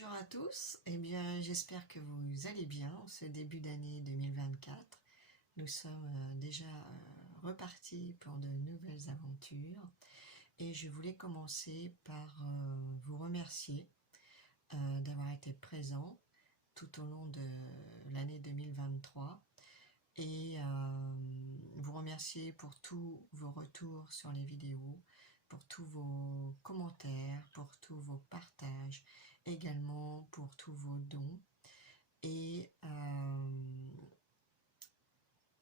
Bonjour à tous, j'espère que vous allez bien en ce début d'année 2024. Nous sommes déjà repartis pour de nouvelles aventures et je voulais commencer par vous remercier d'avoir été présent tout au long de l'année 2023 et vous remercier pour tous vos retours sur les vidéos, pour tous vos commentaires, pour tous vos partages, également pour tous vos dons. Et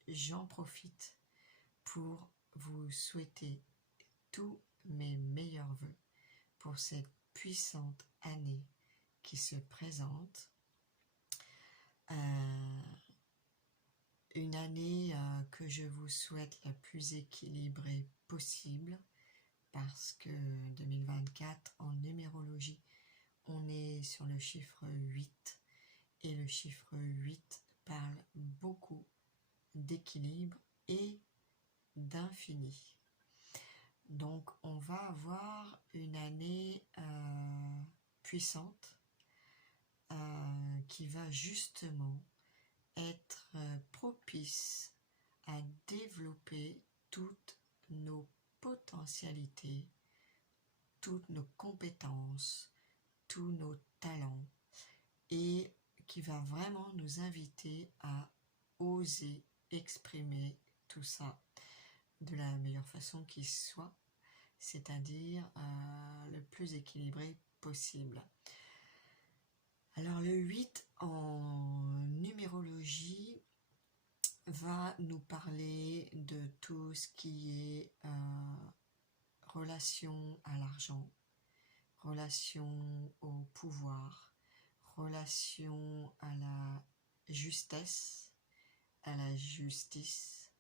j'en profite pour vous souhaiter tous mes meilleurs vœux pour cette puissante année qui se présente. Une année que je vous souhaite la plus équilibrée possible, parce que 2024 en numérologie, on est sur le chiffre 8 et le chiffre 8 parle beaucoup d'équilibre et d'infini. Donc on va avoir une année puissante qui va justement être propice à développer toutes nos potentialités, toutes nos compétences, tous nos talents, et qui va vraiment nous inviter à oser exprimer tout ça de la meilleure façon qui soit, c'est-à-dire le plus équilibré possible. Alors le 8 en numérologie va nous parler de tout ce qui est relation à l'argent, relation au pouvoir, relation à la justesse, à la justice,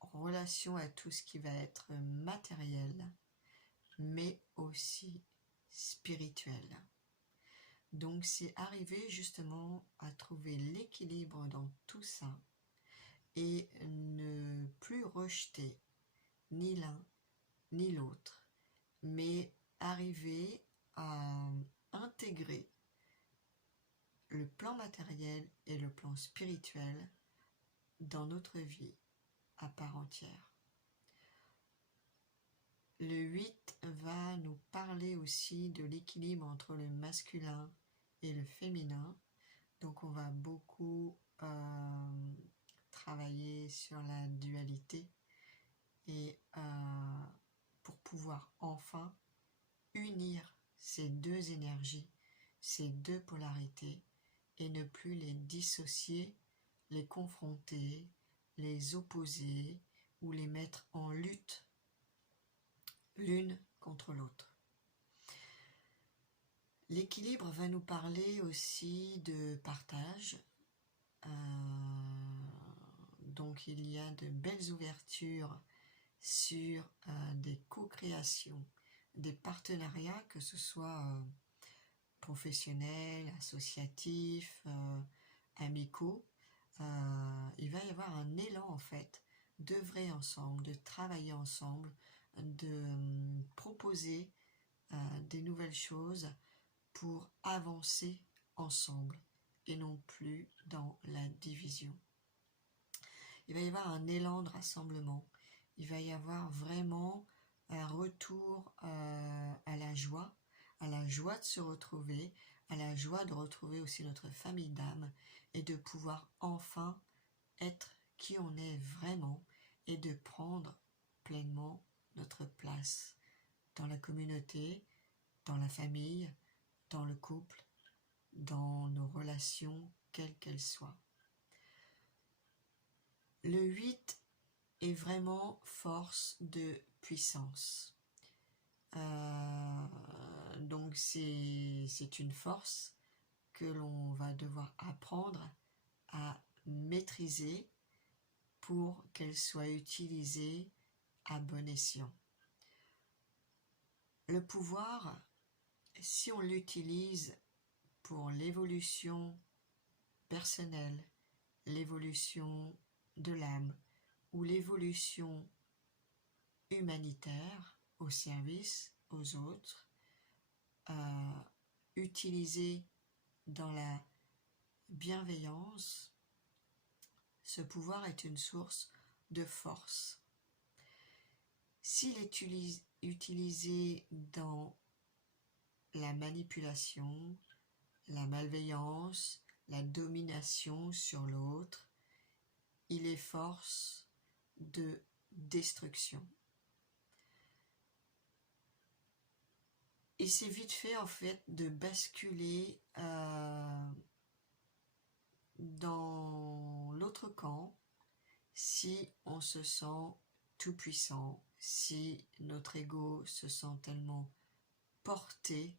relation à tout ce qui va être matériel, mais aussi spirituel. Donc c'est arriver justement à trouver l'équilibre dans tout ça et ne plus rejeter ni l'un ni l'autre, mais arriver à intégrer le plan matériel et le plan spirituel dans notre vie à part entière. Le 8 va nous parler aussi de l'équilibre entre le masculin et le féminin. Donc on va beaucoup travailler sur la dualité et pour pouvoir enfin unir ces deux énergies, ces deux polarités, et ne plus les dissocier, les confronter, les opposer ou les mettre en lutte l'une contre l'autre. L'équilibre va nous parler aussi de partage. Donc il y a de belles ouvertures sur des co-créations, des partenariats, que ce soit professionnels, associatifs, amicaux. Il va y avoir un élan en fait d'œuvrer ensemble, de travailler ensemble, de proposer des nouvelles choses pour avancer ensemble et non plus dans la division. Il va y avoir un élan de rassemblement, il va y avoir vraiment un retour à la joie de se retrouver, à la joie de retrouver aussi notre famille d'âme et de pouvoir enfin être qui on est vraiment et de prendre pleinement notre place dans la communauté, dans la famille, dans le couple, dans nos relations, quelles qu'elles soient. Le 8 est vraiment force de puissance. Donc c'est une force que l'on va devoir apprendre à maîtriser pour qu'elle soit utilisée à bon escient. Le pouvoir, si on l'utilise pour l'évolution personnelle, l'évolution de l'âme ou l'évolution humanitaire au service aux autres, utilisé dans la bienveillance, ce pouvoir est une source de force. S'il est utilisé dans la manipulation, la malveillance, la domination sur l'autre, il est force de destruction. Et c'est vite fait en fait de basculer dans l'autre camp si on se sent tout puissant, si notre ego se sent tellement porté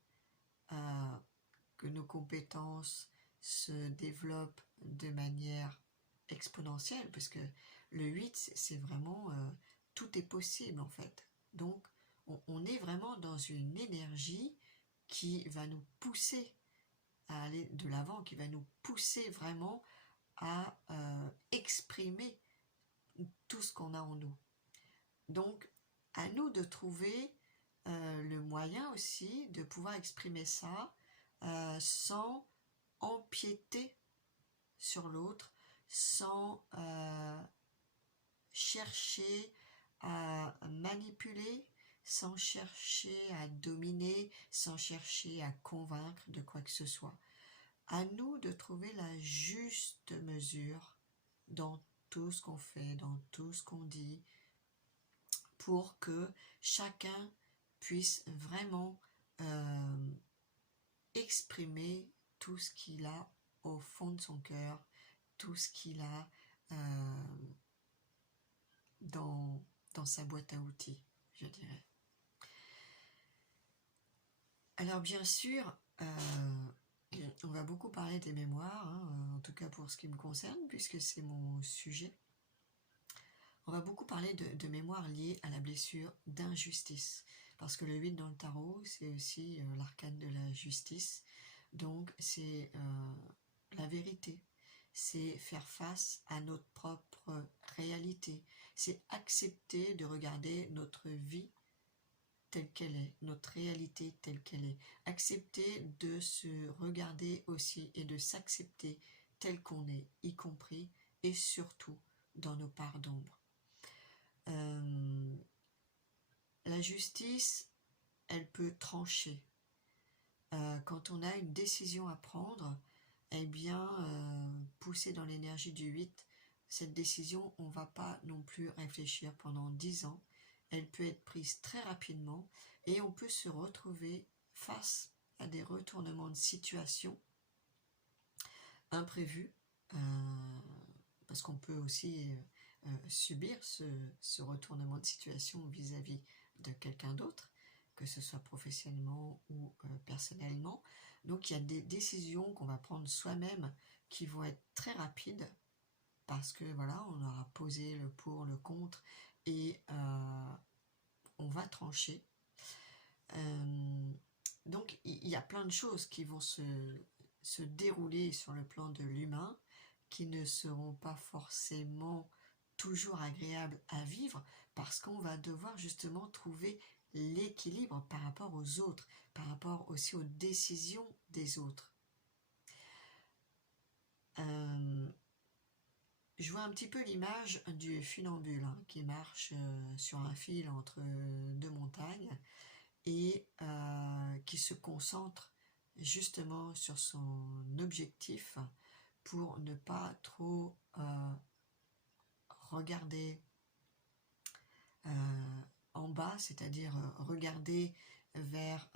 que nos compétences se développent de manière exponentielle, parce que le 8 c'est vraiment tout est possible en fait. Donc on est vraiment dans une énergie qui va nous pousser à aller de l'avant, qui va nous pousser vraiment à exprimer tout ce qu'on a en nous. Donc à nous de trouver le moyen aussi de pouvoir exprimer ça sans empiéter sur l'autre, sans chercher à manipuler, sans chercher à dominer, sans chercher à convaincre de quoi que ce soit. À nous de trouver la juste mesure dans tout ce qu'on fait, dans tout ce qu'on dit, pour que chacun puisse vraiment exprimer tout ce qu'il a au fond de son cœur, tout ce qu'il a dans sa boîte à outils, je dirais. Alors bien sûr, on va beaucoup parler des mémoires, en tout cas pour ce qui me concerne, puisque c'est mon sujet. On va beaucoup parler de mémoire liée à la blessure d'injustice, parce que le 8 dans le tarot, c'est aussi l'arcane de la justice, donc c'est la vérité, c'est faire face à notre propre réalité, c'est accepter de regarder notre vie telle qu'elle est, notre réalité telle qu'elle est, accepter de se regarder aussi et de s'accepter tel qu'on est, y compris et surtout dans nos parts d'ombre. La justice, elle peut trancher. Quand on a une décision à prendre, eh bien, poussée dans l'énergie du 8, cette décision, on ne va pas non plus réfléchir pendant 10 ans. Elle peut être prise très rapidement et on peut se retrouver face à des retournements de situation imprévus, parce qu'on peut aussi subir ce retournement de situation vis-à-vis de quelqu'un d'autre, que ce soit professionnellement ou personnellement. Donc il y a des décisions qu'on va prendre soi-même qui vont être très rapides, parce que voilà, on aura posé le pour, le contre, et on va trancher. Donc il y a plein de choses qui vont se dérouler sur le plan de l'humain, qui ne seront pas forcément toujours agréables à vivre, parce qu'on va devoir justement trouver l'équilibre par rapport aux autres, par rapport aussi aux décisions des autres. Je vois un petit peu l'image du funambule qui marche sur un fil entre deux montagnes et qui se concentre justement sur son objectif pour ne pas trop regarder en bas, c'est-à-dire regarder vers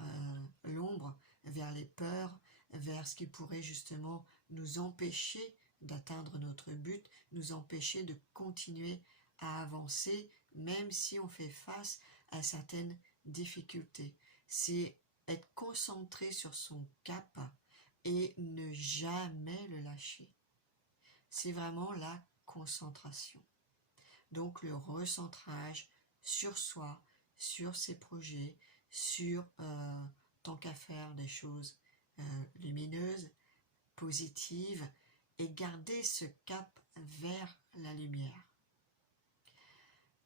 l'ombre, vers les peurs, vers ce qui pourrait justement nous empêcher d'atteindre notre but, nous empêcher de continuer à avancer, même si on fait face à certaines difficultés. C'est être concentré sur son cap et ne jamais le lâcher. C'est vraiment la concentration. Donc le recentrage sur soi, sur ses projets, sur tant qu'à faire des choses lumineuses, positives, et garder ce cap vers la lumière.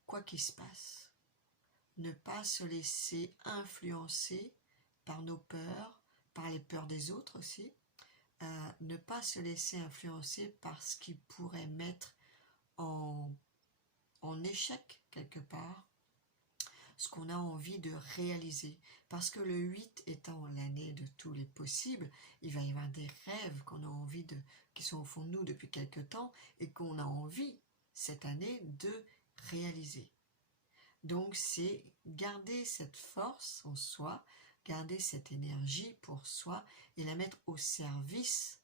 Quoi qu'il se passe, ne pas se laisser influencer par nos peurs, par les peurs des autres aussi. Ne pas se laisser influencer par ce qui pourrait mettre en échec quelque part ce qu'on a envie de réaliser. Parce que le 8 étant l'année de tous les possibles, il va y avoir des rêves qu'on a envie de, qui sont au fond de nous depuis quelque temps et qu'on a envie cette année de réaliser. Donc c'est garder cette force en soi, garder cette énergie pour soi et la mettre au service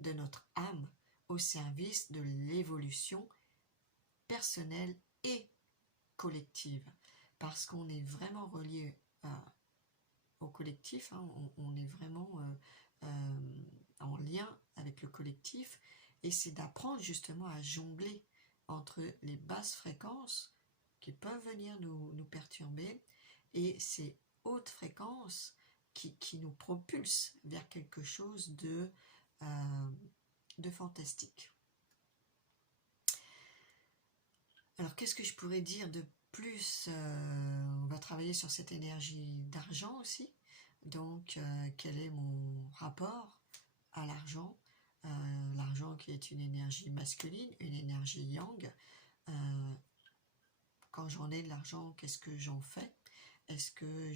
de notre âme, au service de l'évolution personnelle et collective. Parce qu'on est vraiment relié au collectif, hein, on est vraiment en lien avec le collectif, et c'est d'apprendre justement à jongler entre les basses fréquences qui peuvent venir nous perturber et ces hautes fréquences qui nous propulsent vers quelque chose de fantastique. Alors qu'est-ce que je pourrais dire de plus? On va travailler sur cette énergie d'argent aussi. Donc quel est mon rapport à l'argent? L'argent qui est une énergie masculine, une énergie yang. Quand j'en ai de l'argent, qu'est-ce que j'en fais? Est-ce que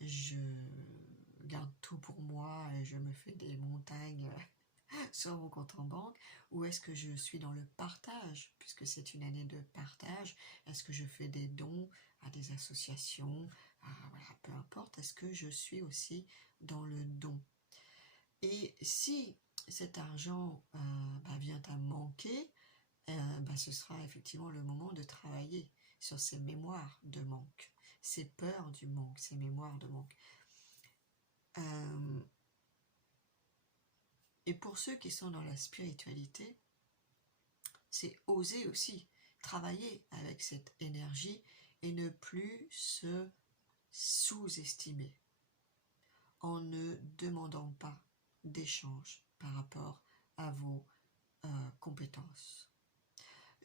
je garde tout pour moi et je me fais des montagnes sur mon compte en banque, ou est-ce que je suis dans le partage, puisque c'est une année de partage? Est-ce que je fais des dons à des associations? Voilà, peu importe, est-ce que je suis aussi dans le don? Et si cet argent vient à manquer, ce sera effectivement le moment de travailler sur ces mémoires de manque, ces peurs du manque, ces mémoires de manque. Et pour ceux qui sont dans la spiritualité, c'est oser aussi travailler avec cette énergie et ne plus se sous-estimer en ne demandant pas d'échange par rapport à vos compétences.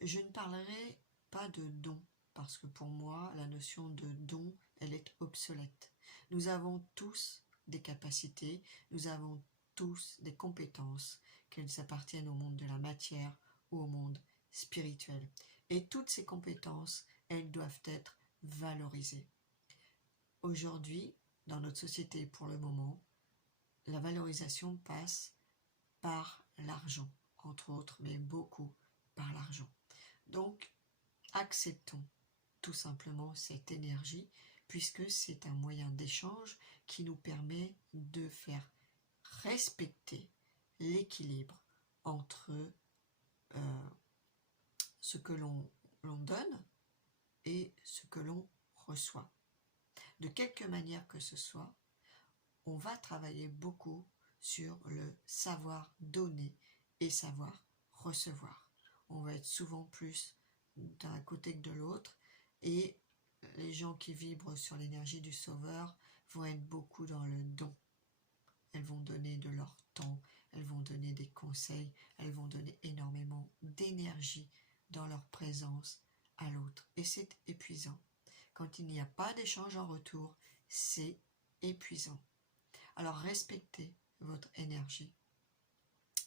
Je ne parlerai pas de don parce que pour moi, la notion de don, elle est obsolète. Nous avons tous des capacités, nous avons tous des compétences, qu'elles appartiennent au monde de la matière ou au monde spirituel. Et toutes ces compétences, elles doivent être valorisées. Aujourd'hui, dans notre société pour le moment, la valorisation passe par l'argent, entre autres, mais beaucoup par l'argent. Donc, acceptons tout simplement cette énergie, puisque c'est un moyen d'échange qui nous permet de faire respecter l'équilibre entre ce que l'on donne et ce que l'on reçoit. De quelque manière que ce soit, on va travailler beaucoup sur le savoir donner et savoir recevoir. On va être souvent plus d'un côté que de l'autre, et les gens qui vibrent sur l'énergie du sauveur vont être beaucoup dans le don. Elles vont donner de leur temps, elles vont donner des conseils, elles vont donner énormément d'énergie dans leur présence à l'autre. Et c'est épuisant. Quand il n'y a pas d'échange en retour, c'est épuisant. Alors respectez votre énergie.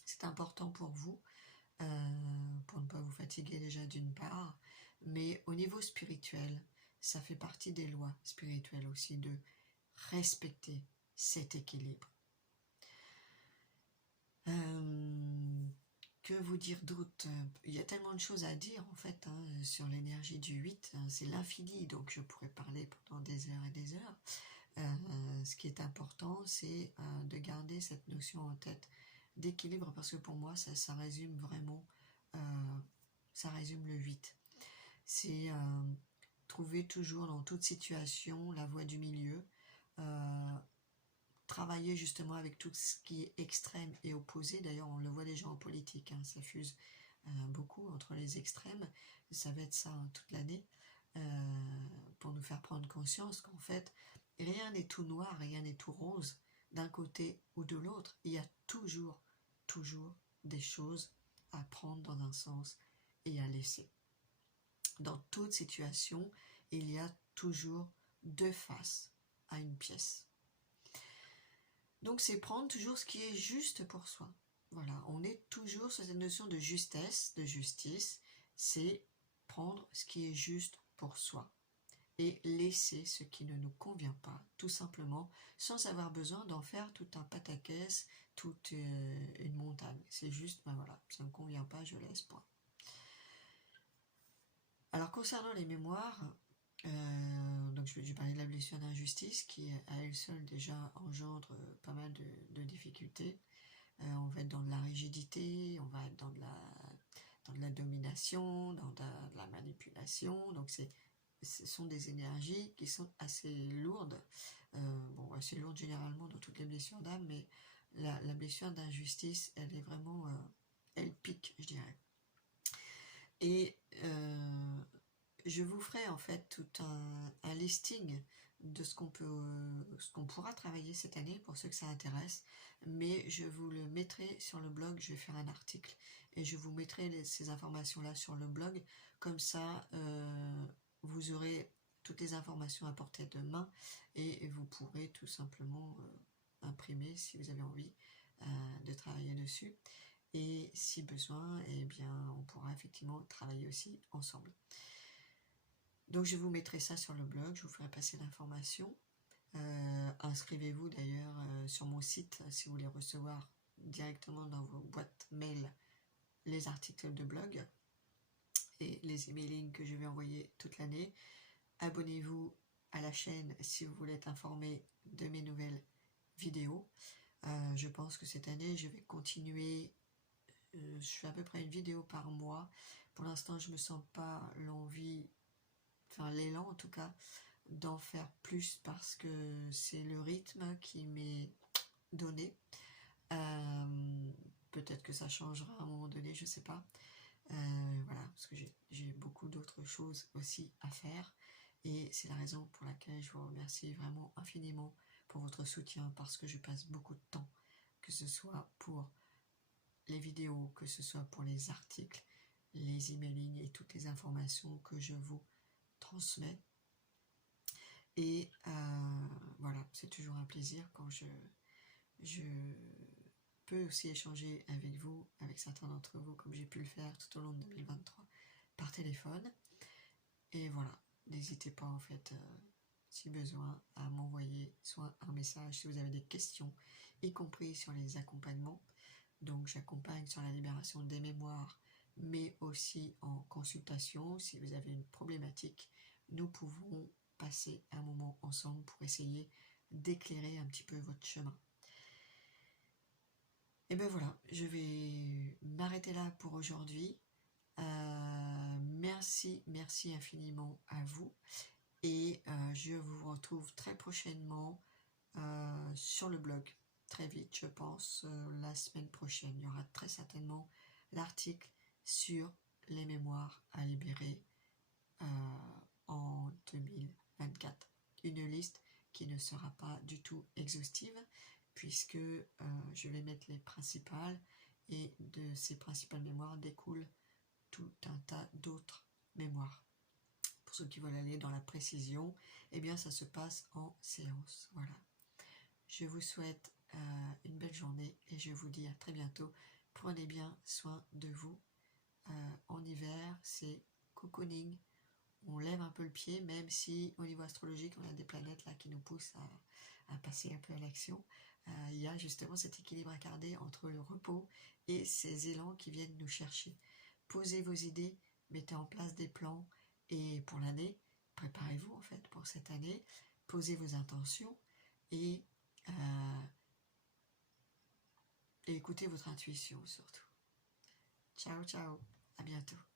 C'est important pour vous, pour ne pas vous fatiguer déjà d'une part, mais au niveau spirituel, ça fait partie des lois spirituelles aussi de respecter cet équilibre. Que vous dire d'autre? Il y a tellement de choses à dire en fait sur l'énergie du 8, c'est l'infini, donc je pourrais parler pendant des heures et des heures. Ce qui est important, c'est de garder cette notion en tête d'équilibre, parce que pour moi, ça résume vraiment, ça résume le 8. C'est trouver toujours dans toute situation la voie du milieu, travailler justement avec tout ce qui est extrême et opposé. D'ailleurs, on le voit déjà en politique, ça fuse beaucoup entre les extrêmes. Ça va être ça toute l'année, pour nous faire prendre conscience qu'en fait, rien n'est tout noir, rien n'est tout rose d'un côté ou de l'autre. Il y a toujours des choses à prendre dans un sens et à laisser. Dans toute situation, il y a toujours deux faces à une pièce. Donc c'est prendre toujours ce qui est juste pour soi. Voilà, on est toujours sur cette notion de justesse, de justice, c'est prendre ce qui est juste pour soi et laisser ce qui ne nous convient pas, tout simplement, sans avoir besoin d'en faire tout un pataquès, toute une montagne. C'est juste, ben voilà, ça ne me convient pas, je laisse, point. Alors concernant les mémoires, donc je vais parler de la blessure d'injustice qui à elle seule déjà engendre pas mal de difficultés. On va être dans de la rigidité, on va être dans de la domination, dans de la manipulation, donc ce sont des énergies qui sont assez lourdes, bon assez lourdes généralement dans toutes les blessures d'âme, mais la blessure d'injustice, elle est vraiment, elle pique, je dirais. Et je vous ferai en fait tout un listing de ce qu'on pourra travailler cette année pour ceux que ça intéresse, mais je vous le mettrai sur le blog, je vais faire un article et je vous mettrai ces informations là sur le blog, comme ça vous aurez toutes les informations à portée de main et vous pourrez tout simplement imprimer si vous avez envie de travailler dessus. Et si besoin, eh bien, on pourra effectivement travailler aussi ensemble. Donc je vous mettrai ça sur le blog, je vous ferai passer l'information. Inscrivez-vous d'ailleurs sur mon site si vous voulez recevoir directement dans vos boîtes mail les articles de blog et les emailings que je vais envoyer toute l'année. Abonnez-vous à la chaîne si vous voulez être informé de mes nouvelles vidéos. Je pense que cette année, je vais continuer. Je fais à peu près une vidéo par mois. Pour l'instant, je ne me sens pas l'envie, enfin l'élan en tout cas, d'en faire plus parce que c'est le rythme qui m'est donné. Peut-être que ça changera à un moment donné, je ne sais pas. Voilà, parce que j'ai beaucoup d'autres choses aussi à faire. Et c'est la raison pour laquelle je vous remercie vraiment infiniment pour votre soutien, parce que je passe beaucoup de temps, que ce soit pour les vidéos, que ce soit pour les articles, les emailings et toutes les informations que je vous transmets. Et voilà, c'est toujours un plaisir quand je peux aussi échanger avec vous, avec certains d'entre vous, comme j'ai pu le faire tout au long de 2023, par téléphone. Et voilà, n'hésitez pas en fait, si besoin, à m'envoyer soit un message si vous avez des questions, y compris sur les accompagnements. Donc j'accompagne sur la libération des mémoires, mais aussi en consultation. Si vous avez une problématique, nous pouvons passer un moment ensemble pour essayer d'éclairer un petit peu votre chemin. Et ben voilà, je vais m'arrêter là pour aujourd'hui. Merci infiniment à vous. Et je vous retrouve très prochainement sur le blog. Très vite, je pense, la semaine prochaine. Il y aura très certainement l'article sur les mémoires à libérer en 2024. Une liste qui ne sera pas du tout exhaustive, puisque je vais mettre les principales, et de ces principales mémoires découlent tout un tas d'autres mémoires. Pour ceux qui veulent aller dans la précision, eh bien ça se passe en séance. Voilà. Je vous souhaite une belle journée et je vous dis à très bientôt. Prenez bien soin de vous. En hiver, c'est cocooning. On lève un peu le pied, même si au niveau astrologique, on a des planètes là qui nous poussent à passer un peu à l'action. Il y a justement cet équilibre incarné entre le repos et ces élans qui viennent nous chercher. Posez vos idées, mettez en place des plans, et pour l'année, préparez-vous en fait pour cette année, posez vos intentions et écoutez votre intuition surtout. Ciao, ciao, à bientôt.